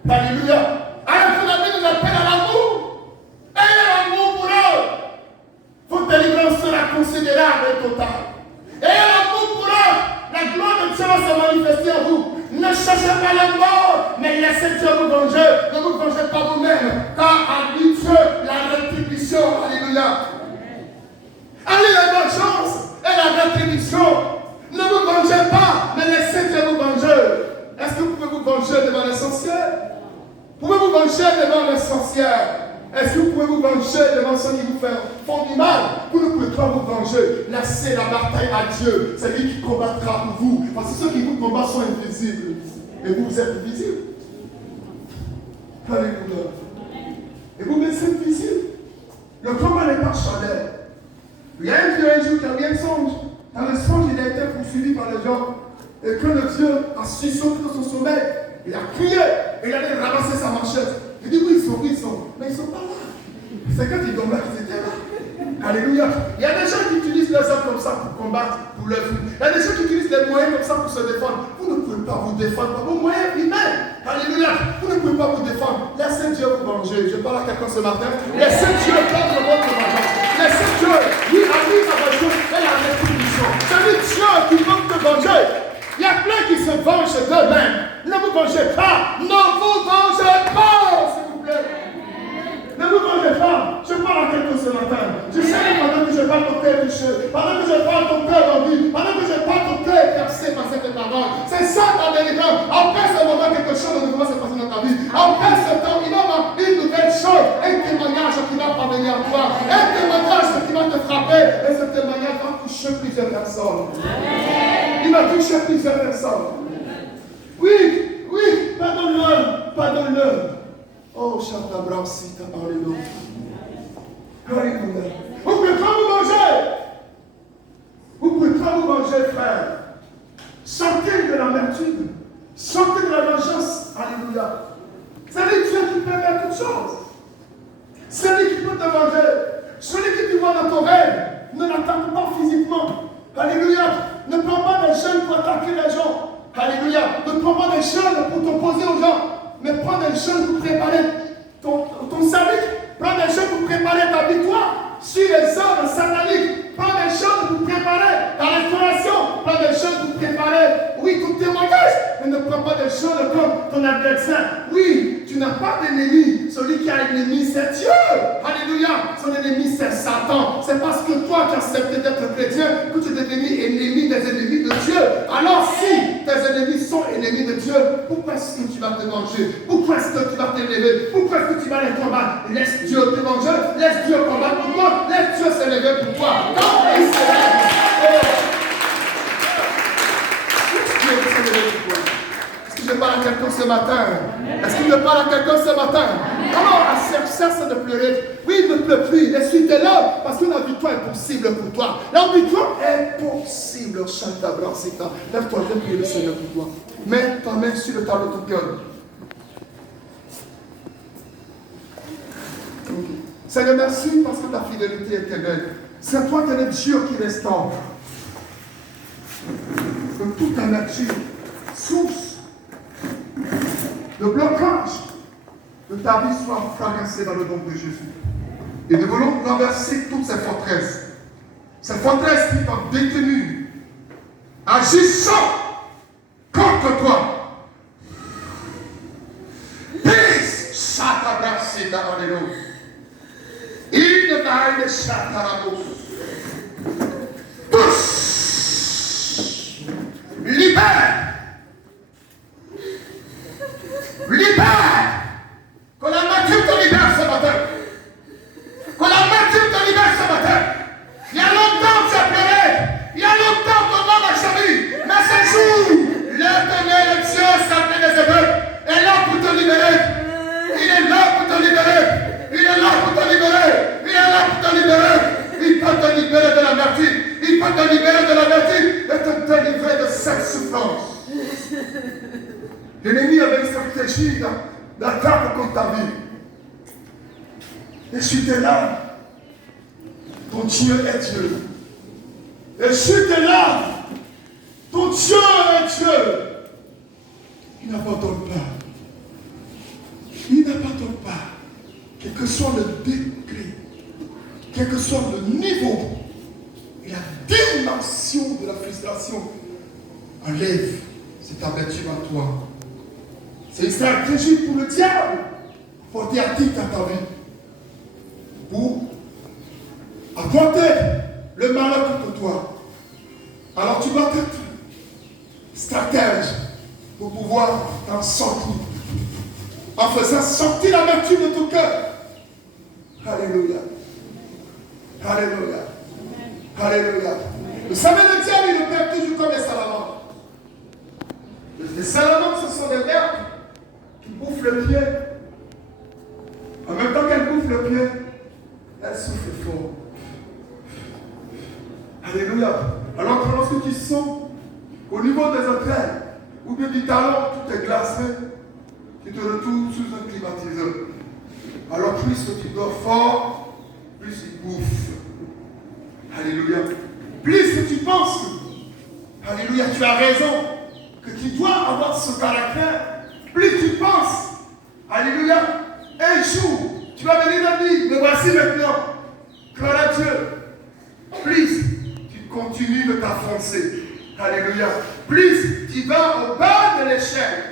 Alléluia. Alors que la Bible nous appelle à l'amour. Ayez l'amour pour eux. Votre délivrance sera considérable et totale. Ayez l'amour pour eux. La gloire de Dieu va se manifester en vous. Ne cherchez pas la mort, mais laissez Dieu vous venger. Ne vous vengez pas vous-même, car à lui Dieu la rétribution. Alléluia. Allez la vengeance et la rétribution. Ne vous vengez pas, mais laissez Dieu vous venger. Est-ce que vous pouvez vous venger devant les sorcières? Pouvez-vous venger devant les sorcières? Est-ce que vous pouvez vous venger devant ceux qui vous font du mal? Vous ne pouvez pas vous venger. Laissez la bataille à Dieu. C'est lui qui combattra pour vous. Parce que ceux qui vous combattent sont invisibles. Et vous, vous êtes visibles. Alléluia. Et vous, vous êtes visibles. Le combat n'est pas charnel. Il y a un jour qui a bien songe. Dans le songe, il a été poursuivi par les gens. Et que le Dieu a sursauté de son sommeil. Il a crié. Et il allait ramasser sa manchette. Il dit, oui, ils sont. Mais ils ne sont pas là. C'est quand ils dormaient qu'ils étaient là. Alléluia. Il y a des gens qui utilisent les armes comme ça pour combattre, pour leur vie. Il y a des gens qui utilisent les moyens comme ça pour se défendre. Vous ne pouvez pas vous défendre par vos moyens humains. Alléluia. Vous ne pouvez pas vous défendre. Laissez Dieu vous venger. Je parle à quelqu'un ce matin. Laissez Dieu prendre votre vengeance. Laissez Dieu. Oui, à lui, sa vengeance et la rétribution. C'est lui Dieu qui veut te venger. Il y a plein qui se vengent d'eux-mêmes. Ne vous vengez pas. Ne vous vengez pas, s'il vous plaît. Ne vous vengez pas. Je parle à quelqu'un ce matin. Je sais que pendant que je parle, ton cœur touché. Pendant que je parle, ton cœur vendu. Pendant que je parle, ton cœur est percé par cette parole. C'est ça ta délivrance. Après ce moment, quelque chose de nouveau va se passer dans ta vie. Après ce temps, il va y avoir une nouvelle chose. Un témoignage qui va parvenir à toi. Un témoignage qui va te frapper. Et ce témoignage va toucher plusieurs personnes. Il va toucher plusieurs personnes. Oui, oui, pardonne-le, pardonne-le. Oh, Chantabrasita, alléluia. Alléluia. Vous ne pouvez pas vous manger. Vous ne pouvez pas vous manger, frère. Sortez de l'amertume. Sortez de la vengeance. Alléluia. C'est lui Dieu qui peut faire toutes choses. C'est lui qui peut te venger. Celui qui te voit dans ton rêve, ne l'attaque pas physiquement. Alléluia. Ne prends pas des jeunes pour attaquer les gens. Alléluia. Ne prends pas des jeunes pour t'opposer aux gens. Mais prends des jeunes pour préparer ton salut. Prends des jeunes pour préparer ta victoire sur les œuvres sataniques. Prends des jeunes pour préparer ta restauration. Prends des jeunes pour préparer, oui, ton témoignage. Mais ne prends pas des jeunes comme ton adversaire. Oui, tu n'as pas d'ennemi. Celui qui a un ennemi, c'est Dieu. Alléluia. Son ennemi, c'est Satan. C'est parce que toi, tu as accepté d'être chrétien que tu es devenu ennemi des ennemis de Dieu. Alors si tes ennemis sont ennemis de Dieu, pourquoi est-ce que tu vas te venger? Pourquoi est-ce que tu vas t'élever? Pourquoi est-ce que tu vas les combattre? Laisse Dieu te venger. Laisse Dieu combattre pour toi. Laisse Dieu s'élever pour toi. Quand il s'élève, est-ce que je parle à quelqu'un ce matin? Est-ce que je parle à quelqu'un ce matin? Alors, cesse de pleurer. Oui, ne pleure plus. Essuie-tes-le. Parce que la victoire est possible pour toi. La victoire est possible. Lève-toi, je vais prier le Seigneur pour toi. Mets ta main sur le talon de ton cœur. Seigneur, merci parce que ta fidélité est éternelle. C'est toi qui es le Dieu qui restaure. que toute amertume, source de blocage de ta vie soit fracassée dans le nom de Jésus. Et nous voulons renverser toutes ces forteresses qui t'ont détenu, agissant contre toi. Peace, Satabrasita, Alléluia. Il ne m'a de Satarabos. Tous, libère. Libère. Que la nature te libère ce matin. Que la nature te libère ce matin. Il y a longtemps que tu as pleuré. Il y a longtemps que ton nom a changé. Mais ce jour, l'éternel Dieu, s'appelle des Hébreux, est là pour te libérer. Il est là pour te libérer. Il est là pour te libérer. Il est là pour te libérer. Il peut te libérer de la vertu. Il peut te libérer de la vertu et te délivrer de cette souffrance. L'ennemi avait une stratégie d'attaque contre ta vie. Et si tu es là, ton Dieu est Dieu. Et si tu es là, ton Dieu est Dieu. Il n'abandonne pas. Il n'abandonne pas. Quel que soit le degré, quel que soit le niveau et la dimension de la frustration, enlève cette amertume à toi. C'est une stratégie pour le diable, pour dire à ta vie, pour apporter le malheur contre toi. Alors tu dois être stratège pour pouvoir t'en sortir. En faisant sortir l'amertume de ton cœur. Alléluia. Alléluia. Alléluia. Vous savez, le diable, il opère toujours comme les salamandres. Les salamandres, ce sont des merdes qui bouffent le pied. En même temps qu'elles bouffent le pied, elles souffrent fort. Alléluia. Alors que lorsque tu sens au niveau des entrailles ou bien du talon, tout est glacé, tu te retrouves sous un climatiseur. Alors plus que tu dors fort, plus il bouffe. Alléluia. Plus que tu penses, alléluia, tu as raison, que tu dois avoir ce caractère, plus tu penses, alléluia, un jour, tu vas venir dans vie, me voici maintenant, gloire à Dieu. Plus tu continues de t'enfoncer, alléluia, plus tu vas au bas de l'échelle,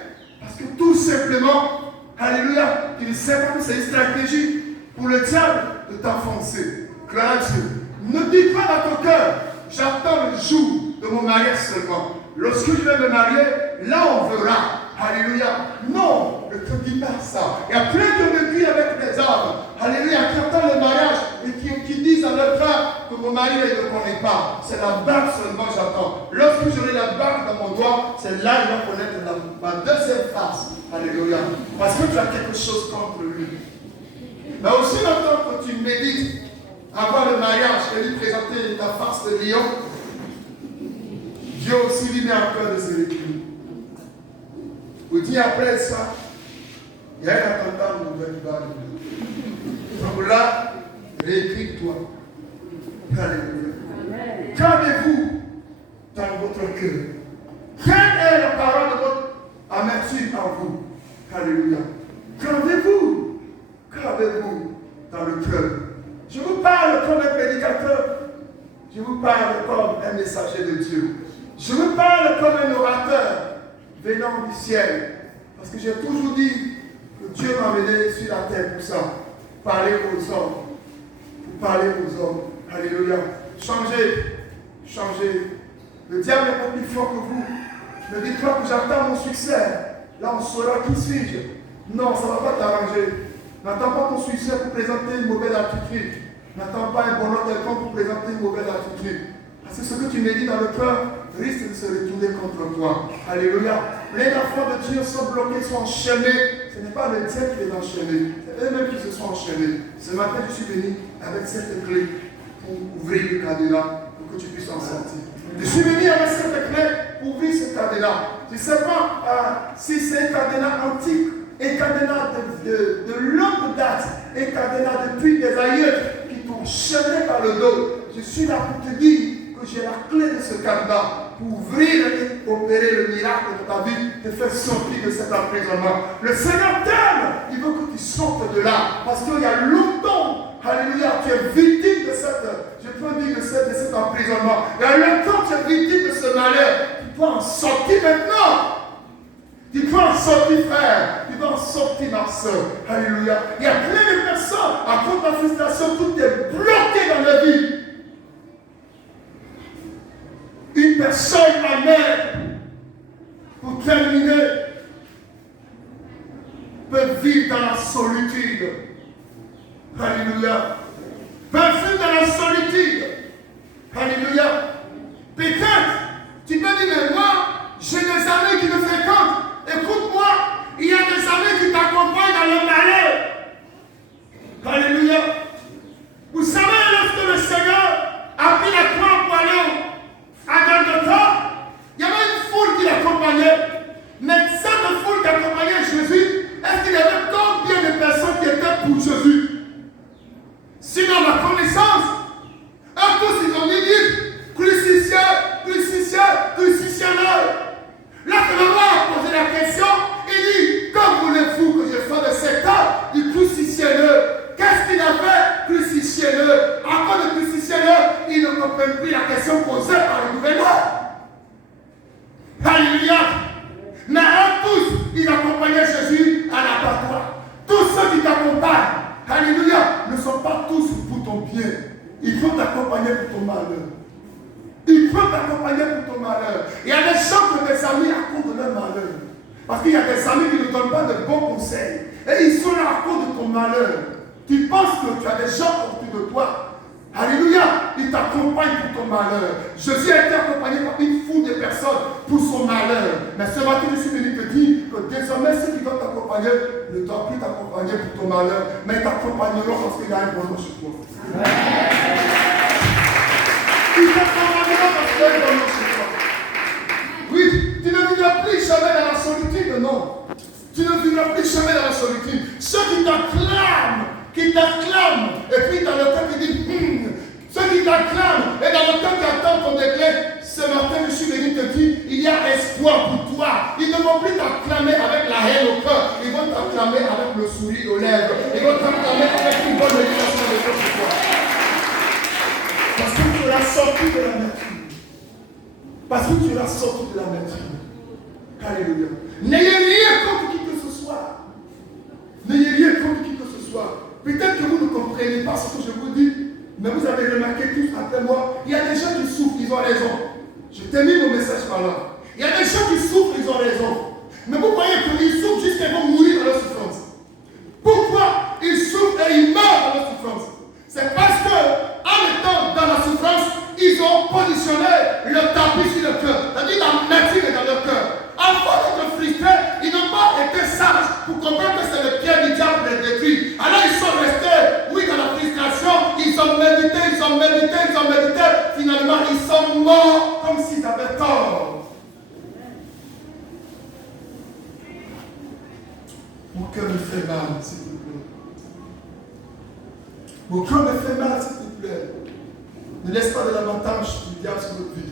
parce que tout simplement, alléluia, tu ne sais pas que c'est une stratégie pour le diable de t'enfoncer, gloire à Dieu. Ne dis pas dans ton cœur, j'attends le jour de mon mariage seulement. Lorsque je vais me marier, là on verra. Alléluia. Non, ne te dis pas ça. Il y a plein de vécus avec des hommes. Alléluia. Qui attendent le mariage et qui disent à leur frère que mon mari ne le connaît pas. C'est la barbe seulement j'attends. Lorsque j'aurai la barbe dans mon doigt, c'est là qu'il va connaître ma deuxième face. Alléluia. Parce que tu as quelque chose contre lui. Mais aussi longtemps que tu médites avant le mariage et lui présenter ta face de lion, Dieu aussi lui met un peu de ses écrits. Vous dites après ça, il y a un attentat au Nouvelle-Bâle. Donc là, réécris-toi. Alléluia. Qu'avez-vous dans votre cœur? Quelle est la parole de votre amertume en vous? Alléluia. Qu'avez-vous? Qu'avez-vous dans le cœur? Je vous parle comme un prédicateur. Je vous parle comme un messager de Dieu. Je vous parle comme un orateur venant du ciel. Parce que j'ai toujours dit que Dieu m'a amené sur la terre pour ça. Parler aux hommes. Pour parler aux hommes. Alléluia. Changez. Changez. Le diable est pas plus fort que vous. Ne dites pas que j'attends mon succès. Là, on saura qui suis-je. Non, ça ne va pas t'arranger. N'attends pas ton succès pour présenter une mauvaise attitude. N'attends pas un bonheur quelconque pour présenter une mauvaise attitude. Parce que ce que tu médites dans le cœur risque de se retourner contre toi. Alléluia. Plein d'enfants de Dieu sont bloqués, sont enchaînés. Ce n'est pas le diable qui les a enchaînés. C'est eux-mêmes qui se sont enchaînés. Ce matin, je suis venu avec cette clé pour ouvrir le cadenas, pour que tu puisses en sortir. Je suis venu avec cette clé pour ouvrir ce cadenas. Tu ne sais pas si c'est un cadenas antique, un cadenas de longue date, un cadenas depuis des aïeux qui t'ont chaîné par le dos. Je suis là pour te dire que j'ai la clé de ce cadenas. pour ouvrir et opérer le miracle de ta vie, te faire sortir de cet emprisonnement. Le Seigneur t'aime, il veut que tu sortes de là, parce qu'il y a longtemps, alléluia, tu es victime de cet emprisonnement. Il y a longtemps tu es victime de ce malheur. Tu dois en sortir maintenant. Tu dois en sortir, frère. Tu dois en sortir, ma soeur. Alléluia. Il y a plein de personnes, à cause de la frustration, tout est bloqué dans la vie. Une personne amère, pour terminer, peut vivre dans la solitude. Alléluia. Peut vivre dans la solitude. Alléluia. Peut-être, tu peux dire, mais moi, j'ai des amis qui me fréquentent. Écoute-moi, il y a des amis qui t'accompagnent dans le malheur. Alléluia. Vous savez, lorsque le Seigneur a pris la croix pour aller à Golgotha, il y avait une foule qui l'accompagnait. Mais cette foule qui accompagnait Jésus, est-ce qu'il y avait combien de personnes qui étaient pour Jésus? Sinon, ma connaissance, eux tous ils ont dit crucifiez, crucifiez, crucifiez-le. Là, que le roi a posé la question, il dit, comme voulez-vous que je fasse de cet homme? Il crucifiez-le. Qu'est-ce qu'il a fait? Crucifiez-le. À cause de crucifiez-le, il ne comprend plus la question posée par le gouverneur. Alléluia. Mais eux tous, ils accompagnaient Jésus à l'abattoir. Tous ceux qui t'accompagnent, alléluia, ne sont pas tous pour ton bien. Ils vont t'accompagner pour ton malheur. Ils peuvent t'accompagner pour ton malheur. Il y a des gens que tes amis à cause de leur malheur. Parce qu'il y a des amis qui ne donnent pas de bons conseils. Et ils sont là à cause de ton malheur. Tu penses que tu as des gens autour de toi. Alléluia. Ils t'accompagnent pour ton malheur. Jésus a été accompagné par une foule de personnes pour son malheur. Mais ce matin, je suis venu te dire que désormais, ceux qui doivent t'accompagner ne doivent plus t'accompagner pour ton malheur, mais ils t'accompagneront parce qu'il y a un bonheur chez toi. Ils t'accompagneront parce qu'il y a un bonheur chez toi. Oui, tu ne vivras plus jamais dans la solitude, non. Tu ne vivras plus jamais dans la solitude. Ceux qui t'acclament, et puis dans le cœur qui dit, ceux qui t'acclament, et dans le cœur qui attend ton déclin, ce matin je suis venu te dire, il y a espoir pour toi. Ils ne vont plus t'acclamer avec la haine au cœur, ils vont t'acclamer avec le sourire aux lèvres, ils vont t'acclamer avec une bonne méditation de cœur pour toi. Parce que tu l'as sorti de la nature. Parce que tu l'as sorti de la nature. Alléluia. N'ayez rien contre qui que ce soit. N'ayez rien contre qui que ce soit. Peut-être que vous ne comprenez pas ce que je vous dis, mais vous avez remarqué tous après moi, il y a des gens qui souffrent, ils ont raison. Je termine mon message par là. Il y a des gens qui souffrent, ils ont raison. Mais vous voyez qu'ils souffrent jusqu'à qu'ils vont mourir dans leur souffrance. Pourquoi ils souffrent et ils meurent dans leur souffrance? C'est parce que, en étant dans la souffrance, ils ont positionné le tapis sur le cœur. C'est-à-dire la nature est dans leur cœur. Avant d'être frustrés, ils n'ont pas été sages pour comprendre que c'est le pied du diable de les détruire. Alors ils sont restés, oui, dans la frustration, ils ont médité, finalement ils sont morts comme s'ils avaient tort. Mon cœur me fait mal, s'il vous plaît. Mon cœur me fait mal, s'il vous plaît. Ne laisse pas de l'avantage du diable sur votre vie.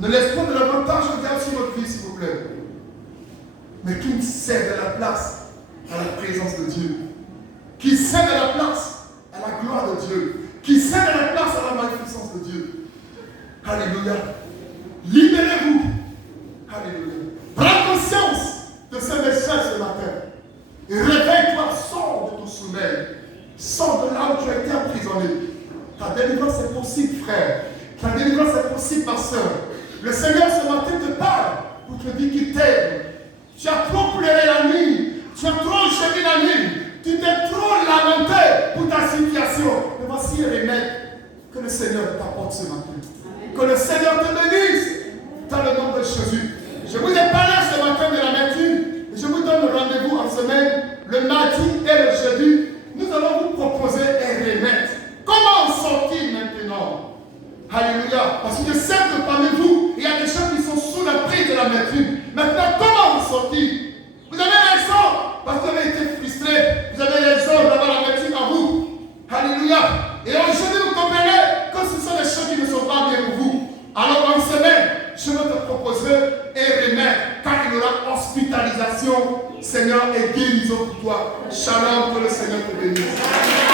Ne laisse pas de l'avantage au diable sur votre vie, s'il vous plaît. Mais qui cède la place à la présence de Dieu. Qui cède la place à la gloire de Dieu. Qui cède la place à la magnificence de Dieu. Alléluia. Libérez-vous. Alléluia. Prends conscience de ce message ce matin. Et réveille-toi, sors de ton sommeil. Sors de là où tu as été emprisonné. Ta délivrance est possible, frère. Ta délivrance est possible, ma soeur. Le Seigneur ce matin te parle pour te dire qu'il t'aime. Tu as trop pleuré la nuit. Tu as trop gémi la nuit. Tu t'es trop lamenté pour ta situation. Mais voici un remède que le Seigneur t'apporte ce matin. Que le Seigneur te bénisse dans le nom de Jésus. Je vous ai parlé ce matin de l'amertume. Je vous donne rendez-vous en semaine, le mardi et le jeudi. Nous allons vous proposer un remède. Comment en sortir maintenant? Alléluia. Parce que je sais que parmi vous, il y a des gens qui sont sous la prise de l'amertume. Maintenant, comment en sortir? Vous avez raison. Parce que vous avez été frustré. Vous avez raison d'avoir l'amertume en vous. Alléluia. Et aujourd'hui, vous comprenez que ce sont des choses qui ne sont pas bien pour vous. Alors, pour toi. Shalom, que le Seigneur te bénisse.